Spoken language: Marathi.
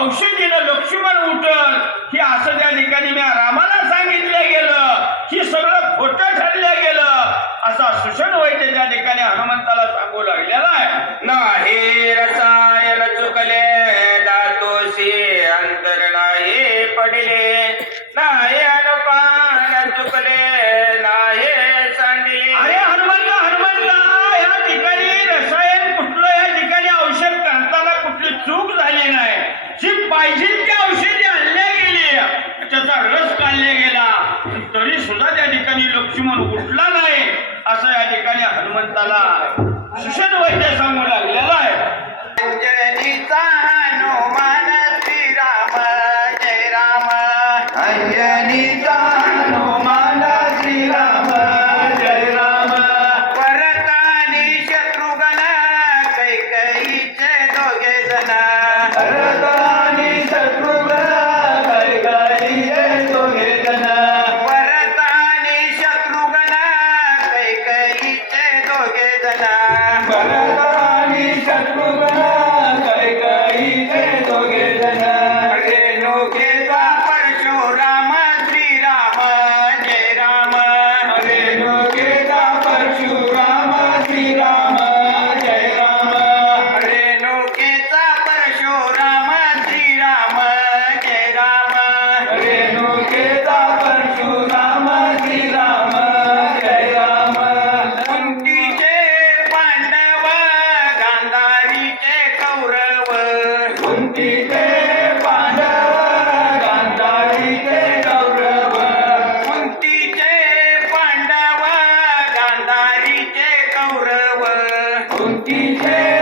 औषधीनं लक्ष्मण उठल. हे असं त्या ठिकाणी मी रामाला सांगितलं गेलं हे सगळं खोटं ठरलं गेलं. असा सुषण वैद्य त्या ठिकाणी हनुमंताला सांगू लागलेला आहे ना हे रसा पाहिजे ते औषधी आणले गेले त्याचा रस काढल्या गेला तरी सुद्धा त्या ठिकाणी लक्ष्मण उठला नाही असं या ठिकाणी हनुमंताला सुषद वैद्य सांगू लागलेला आहे. हनुमान श्री राम जय राम. अंजनीचा und die Hände.